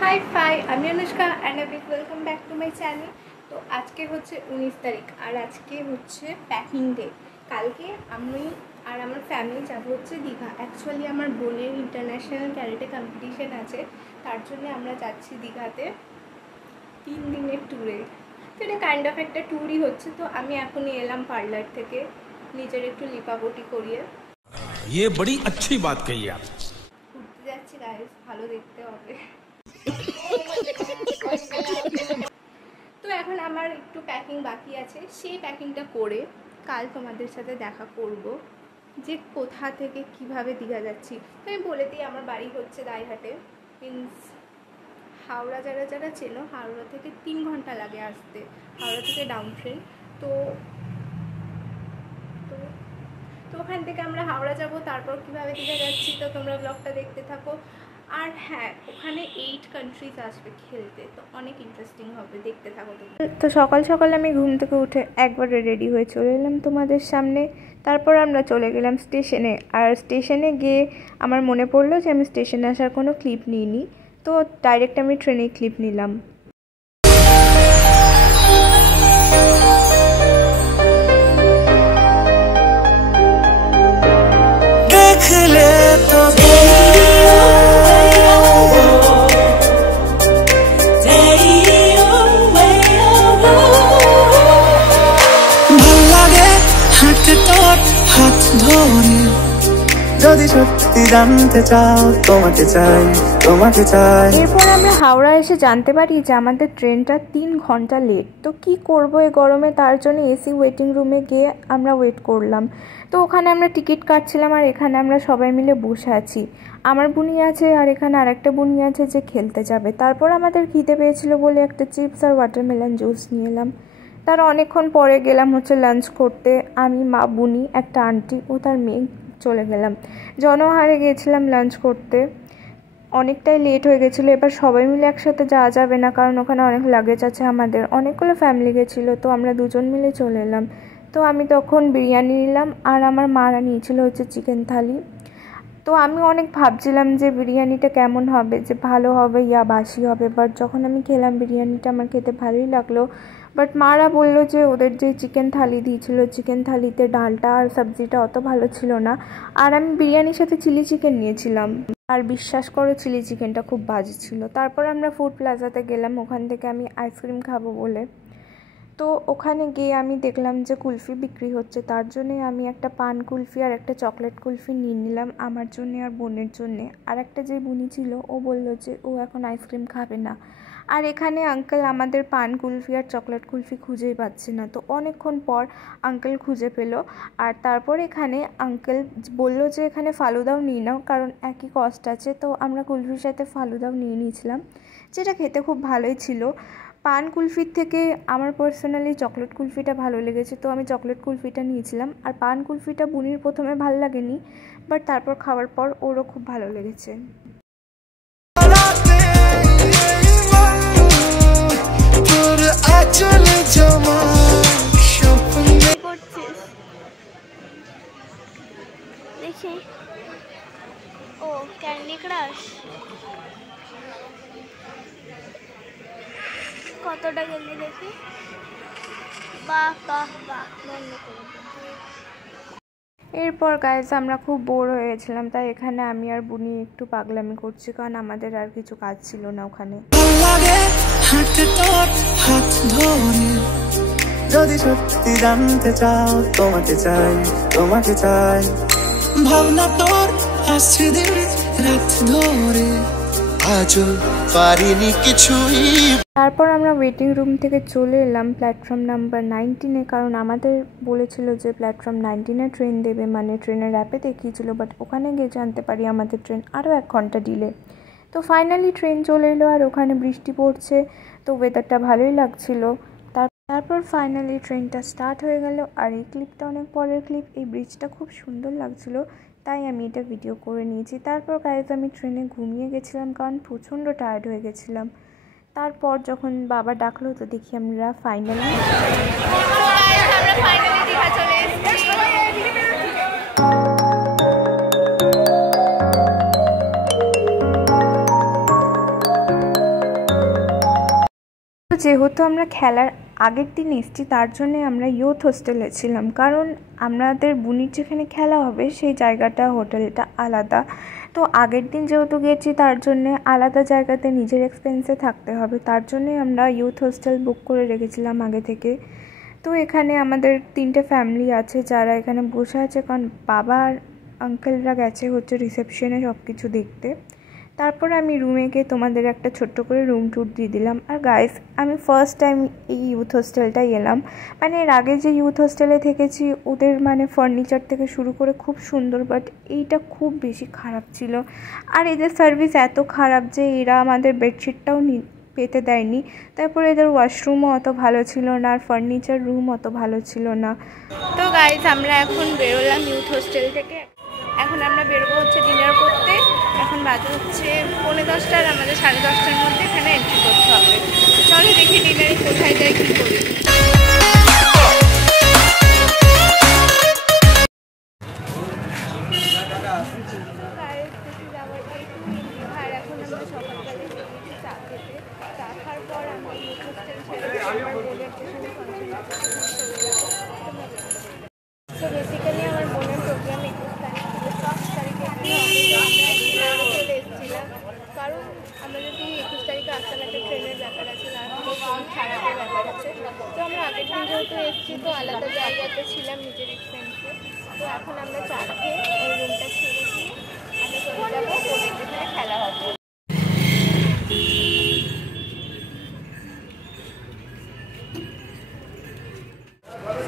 Hi fi, আমি Anushka and a big welcome back to my channel. তো আজকে হচ্ছে 19 তারিখ আর আজকে হচ্ছে প্যাকিং ডে। কালকে আমি আর আমার ফ্যামিলি যাবো হচ্ছে দীঘা। অ্যাকচুয়ালি আমার বোনের ইন্টারন্যাশনাল ক্যারেটে কম্পিটিশন আছে, তার জন্য আমরা যাচ্ছি দীঘাতে 3 দিনের ট্যুরে। তো এটা কাইন্ড অফ একটা ট্যুরই হচ্ছে। তো আমি এখনই এলাম পার্লার থেকে নিজের একটু লিপাপটি করিয়ে। ये बड़ी अच्छी बात कही आप। ঘুরতে যাচ্ছি গাইস, ভালো দেখতে হবে। তো এখন আমার একটু প্যাকিং বাকি আছে, সেই প্যাকিংটা করে কাল তোমাদের সাথে দেখা করব যে কোথা থেকে কিভাবে দীঘা যাচ্ছি। তো আমি বলে দিই, আমার বাড়ি হচ্ছে দাইহাটে, মিনস হাওড়া। যারা যারা চেনো, হাওড়া থেকে 3 ঘন্টা লাগে আসতে, হাওড়া থেকে ডাউন ট্রেন। তো ওখান থেকে আমরা হাওড়া যাব, তারপর কিভাবে দীঘা যাচ্ছি তো তোমরা ব্লগটা দেখতে থাকো। আর হ্যাঁ, ওখানে 8 কান্ট্রিজ আসবে খেলতে, তো অনেক ইন্টারেস্টিং হবে, দেখতে থাকো তোমরা। তো সকাল সকাল আমি ঘুম থেকে উঠে একবারে রেডি হয়ে চলে এলাম তোমাদের সামনে। তারপর আমরা চলে গেলাম স্টেশনে। আর স্টেশনে গিয়ে আমার মনে পড়লো যে আমি স্টেশনে আসার কোনো ক্লিপ নিইনি, তো ডাইরেক্ট আমি ট্রেনে ক্লিপ নিলাম। যদি সত্যি জানতে চাও তোমাকে চাই, তোমাকে চাই। এরপর আমরা হাওড়া এসে জানতে পারি যে আমাদের ট্রেনটা 3 ঘন্টা লেট। তো কি করব এই গরমে, তার জন্য এসি ওয়েটিং রুমে গিয়ে আমরা ওয়েট করলাম। তো ওখানে আমরা টিকিট কাটছিলাম আর এখানে আমরা সবাই মিলে বসে আছি। আমার বুনি আছে আর এখানে আরেকটা বুনি আছে যে খেলতে যাবে। তারপর আমাদের খিদে পেয়েছিল বলে একটা চিপস আর ওয়াটারমেলন জুস নিয়ে এলাম। তার অনেকক্ষণ পরে গেলাম হচ্ছে লাঞ্চ করতে। আমি, মা, বুনি, একটা আন্টি ও তার মেয়ে চলে গেলাম। জনহারে গিয়েছিলাম লাঞ্চ করতে। অনেকটাই লেট হয়ে গেছিলো। এবার সবাই মিলে একসাথে যাওয়া যাবে না, কারণ ওখানে অনেক লাগেজ আছে আমাদের, অনেকগুলো ফ্যামিলি গেছিলো। তো আমরা দুজন মিলে চলে এলাম। তো আমি তখন বিরিয়ানি নিলাম আর আমার মারা নিয়েছিল হচ্ছে চিকেন থালি। তো আমি অনেক ভাবছিলাম যে বিরিয়ানিটা কেমন হবে, যে ভালো হবে ইয়া বাসি হবে। বাট যখন আমি খেলাম বিরিয়ানিটা আমার খেতে ভালোই লাগলো। বাট মারা বললো যে ওদের যে চিকেন থালি দিয়েছিল, চিকেন থালিতে ডালটা আর সবজিটা অত ভালো ছিল না। আর আমি বিরিয়ানির সাথে চিলি চিকেন নিয়েছিলাম, আর বিশ্বাস করো চিলি চিকেনটা খুব বাজে ছিল। তারপর আমরা ফুড প্লাজাতে গেলাম, ওখান থেকে আমি আইসক্রিম খাবো বলে। তো ওখানে গিয়ে আমি দেখলাম যে কুলফি বিক্রি হচ্ছে, তার জন্যে আমি একটা পান কুলফি আর একটা চকলেট কুলফি নিয়ে নিলাম আমার জন্যে আর বোনের জন্যে। আর একটা যে বুনি ছিল ও বলল যে ও এখন আইসক্রিম খাবে না। আর এখানে আঙ্কেল আমাদের পান কুলফি আর চকলেট কুলফি খুঁজেই পাচ্ছে না। তো অনেকক্ষণ পর আঙ্কেল খুঁজে পেল। আর তারপর এখানে আঙ্কেল বলল যে এখানে ফালুদাও নিয়ে নাও, কারণ একই কস্ট আছে। তো আমরা কুলফির সাথে ফালুদাও নিয়ে নিয়েছিলাম, যেটা খেতে খুব ভালোই ছিল। পান কুলফির থেকে আমার পার্সোনালি চকলেট কুলফিটা ভালো লেগেছে, তো আমি চকলেট কুলফিটা নিয়েছিলাম। আর পান কুলফিটা বুনির প্রথমে ভালো লাগেনি, বাট তারপর খাওয়ার পর ওরও খুব ভালো লেগেছে। দেখি, ও ক্যান্ডি ক্রাশ কতটা গেলি দেখি। বাহ বাহ বাহ, বন্ধ করে দে। এরপর গাইজ আমরা খুব বোর হয়ে গেছিলাম, তাই এখানে আমি আর বুনি একটু পাগলামি করছি, কারণ আমাদের আর কিছু কাজ ছিল না ওখানে। যদি সত্যি জানতে চাও তোমাকে চাই, তোমাকে চাই। ভাবনা তোর আসছে দিন রাত ধরে, আজও পারিনি কিছুই। তারপর আমরা ওয়েটিং রুম থেকে চলে এলাম প্ল্যাটফর্ম নাম্বার 19-এ, কারণ আমাদের বলেছিল যে প্ল্যাটফর্ম 19-এ ট্রেন দেবে, মানে ট্রেনের অ্যাপে দেখিয়েছিল। বাট ওখানে গিয়ে জানতে পারি আমাদের ট্রেন আরও 1 ঘন্টা ডিলে। তো ফাইনালি ট্রেন চলে এলো আর ওখানে বৃষ্টি পড়ছে, তো ওয়েদারটা ভালোই লাগছিল। তারপর ফাইনালি ট্রেনটা স্টার্ট হয়ে গেল। আর এই ক্লিপটা অনেক পরের ক্লিপ, এই ব্রিজটা খুব সুন্দর লাগছিল, তাই আমি এটা ভিডিও করে নিয়েছি। তারপর গাইজ আমি ট্রেনে ঘুমিয়ে গেছিলাম, কারণ প্রচণ্ড টায়ার্ড হয়ে গেছিলাম। তারপর যখন বাবা ডাকলো তো দেখি আমরা ফাইনালি দীঘা চলে এসেছি। যেহেতু আমরা খেলার আগের দিন এসেছি তার জন্যে আমরা ইউথ হোস্টেলে ছিলাম, কারণ আমাদের বুনির যেখানে খেলা হবে সেই জায়গাটা হোটেলটা আলাদা। তো আগের দিন যেহেতু গেছি তার জন্যে আলাদা জায়গাতে নিজের এক্সপেন্সে থাকতে হবে, তার জন্যে আমরা ইউথ হোস্টেল বুক করে রেখেছিলাম আগে থেকে। তো এখানে আমাদের 3টে ফ্যামিলি আছে যারা এখানে বসে আছে, কারণ বাবা আর আঙ্কেলরা গেছে হচ্ছে রিসেপশনে সব কিছু দেখতে। তারপর আমি রুমে গিয়ে তোমাদের একটা ছোট্ট করে রুম ট্যুর দিয়ে দিলাম। আর গাইস, আমি ফার্স্ট টাইম এই ইউথ হোস্টেলটাই এলাম। মানে এর আগে যে ইউথ হোস্টেলে থেকেছি ওদের মানে ফার্নিচার থেকে শুরু করে খুব সুন্দর, বাট এইটা খুব বেশি খারাপ ছিল। আর এদের সার্ভিস এত খারাপ যে এরা আমাদের বেডশিটটাও পেতে দেয়নি। তারপরে এদের ওয়াশরুমও অত ভালো ছিল না, আর ফার্নিচার রুম অত ভালো ছিল না। তো গাইস, আমরা এখন বেরোলাম ইউথ হোস্টেল থেকে। এখন আমরা বেরোবো হচ্ছে ডিনার করতে। এখন বাজে হচ্ছে 10:45, আর আমাদের 10:30টার মধ্যে এখানে এন্ট্রি করতে হবে। চলো দেখি ডিনারে কোথায় যাই, কী করি। আর এখন আমরা সকালবেলা বেরিয়েছি চা খেতে। চা খাওয়ার পর আমরা ইউথ হোস্টেল ছেড়ে রেলওয়ে স্টেশনে তো বেসিক্যালি আমার বোনের প্রোগ্রাম 21 তারিখ ছিল, 5 তারিখে আমরা চলে এসেছিলাম, কারণ আমরা যদি 21 তারিখে আসতাম একটা ট্রেনের ব্যাপার আছে, ট্রেন খারাপের ব্যাপার আছে। তো আমরা আগের দিন যেহেতু এসেছি তো আলাদা জায়গাতে ছিলাম নিজের এক্সপেন্সে। তো এখন আমরা চা খেয়ে ওই রুমটা ছেড়ে দিয়ে আমরা চলে যাবো বোনের যেখানে খেলা হবে।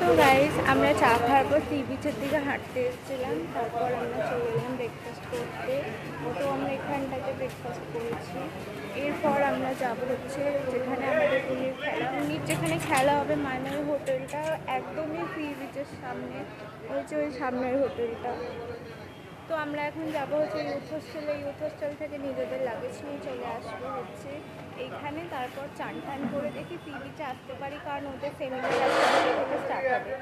তো গাইস, আমরা চা খাওয়ার পর সি বিচের দিকে হাঁটতে এসেছিলাম। তারপর আমরা চলে এলাম ব্রেকফাস্ট করতে। তো আমরা এখানটাতে ব্রেকফাস্ট করেছি। এরপর আমরা যাব হচ্ছে যেখানে আমাদের উনির যেখানে খেলা হবে, মানে ওই হোটেলটা একদমই সি বিচের সামনে, হচ্ছে ওই সামনের হোটেলটা। তো আমরা এখন যাব হচ্ছে ইউথ হোস্টেলে। ইউথ হোস্টেল থেকে নিজেদের লাগেজ নিয়ে চলে আসবো হচ্ছে এইখানে। তারপর চান টান করে দেখি সি বিচে আসতে পারি, কারণ ওদের সেমিনার থেকে স্টার্ট হবে।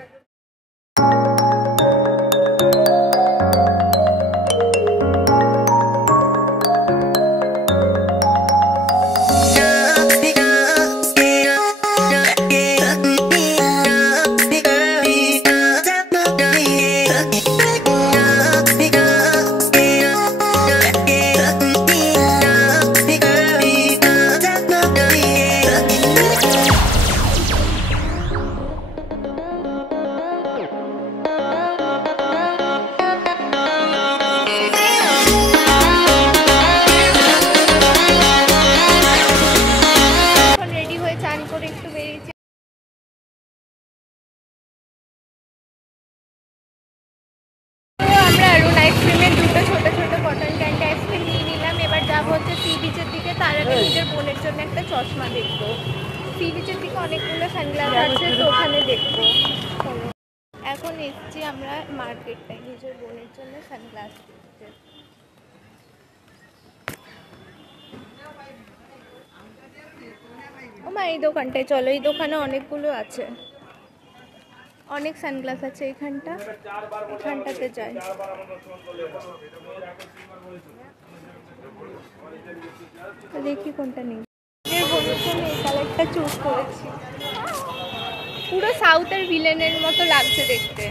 নিজের বোনের জন্য একটা চশমা দেখবো। সি বিচের দিকে অনেকগুলো সানগ্লাস আছে, তো ওখানে দেখবো। এখন এসছি আমরা মার্কেটটায় নিজের বোনের জন্য সানগ্লাস দেখতে। ও মা, এই দোকানটায় চলো, এই দোকানে অনেকগুলো আছে, অনেক সানগ্লাস আছে এখানটাতে যাই। দেখি কোনটা নেই। এই কালারটা চুজ করেছি, পুরো সাউথের ভিলেনের মতো লাগছে দেখতে।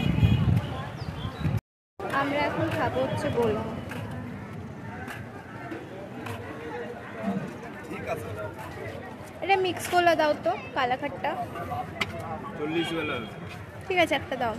আমরা এখন খাবো হচ্ছে গোলা। এটা মিক্স গোলা দাও তো, কালাকাটটা 40 ঠিক আছে, একটা দাও।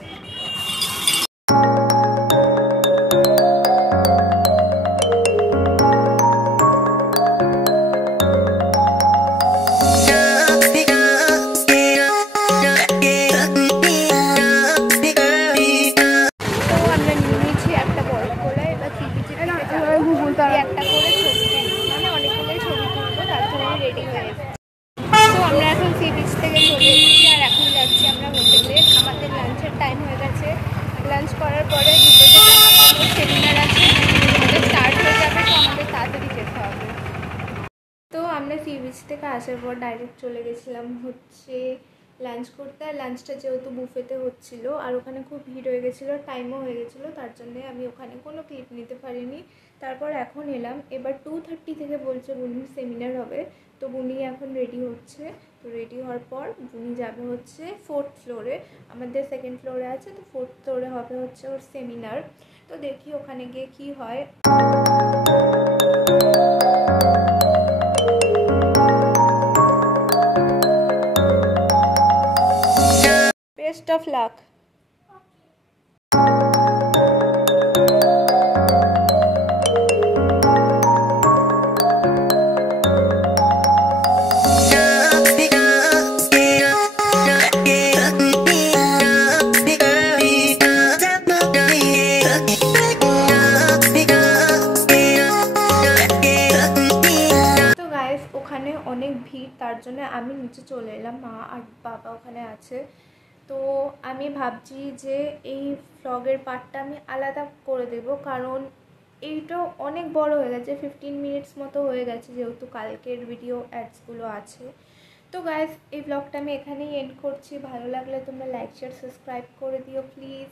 আমরা এখন সি বিচ থেকে চলে এসেছি, আর এখন যাচ্ছি আমরা হোটেলে। আমাদের লাঞ্চের টাইম হয়ে গেছে। লাঞ্চ করার পরে 2টো থেকে আমাদের সেমিনার আছে, আমাদের স্টার্ট হয়ে যাবে, তো আমাদের তাড়াতাড়ি যেতে হবে। তো আমরা সি বিচ থেকে আসার পর ডাইরেক্ট চলে গেছিলাম হচ্ছে লাঞ্চ করতে। আর লাঞ্চটা যেহেতু বুফেতে হচ্ছিলো আর ওখানে খুব ভিড় হয়ে গেছিলো, টাইমও হয়ে গেছিলো, তার জন্যে আমি ওখানে কোনো ক্লিপ নিতে পারিনি। তারপর এখন এলাম, এবার 2:30 থেকে বলছে বুনির সেমিনার হবে। তো বুনি এখন রেডি হচ্ছে। তো রেডি হওয়ার পর বুনি যাবে হচ্ছে 4th ফ্লোরে, আমাদের 2nd ফ্লোরে আছে, তো 4th ফ্লোরে হবে হচ্ছে ওর সেমিনার। তো দেখি ওখানে গিয়ে কি হয়। Best of luck. ওখানে অনেক ভিড়, তার জন্য আমি নিচে চলে এলাম, মা আর বাবা ওখানে আছে। তো আমি ভাবছি যে এই ভ্লগের পার্টটা আমি আলাদা করে দেব, কারণ এইটা অনেক বড় হয়ে গেছে, 15 মিনিটস মতো হয়ে গেছে, যেহেতু কালকের ভিডিও অ্যাডসগুলো আছে। তো গাইস, এই ব্লগটা আমি এখানেই এন্ড করছি। ভালো লাগলে তোমরা লাইক শেয়ার সাবস্ক্রাইব করে দিও প্লিজ।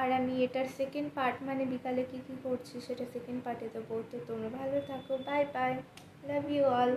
আর আমি এটার সেকেন্ড পার্ট, মানে বিকালে কী কী করছি সেটা সেকেন্ড পার্টে দেবো। তো তোমরা ভালো থাকো, bye bye, love you all.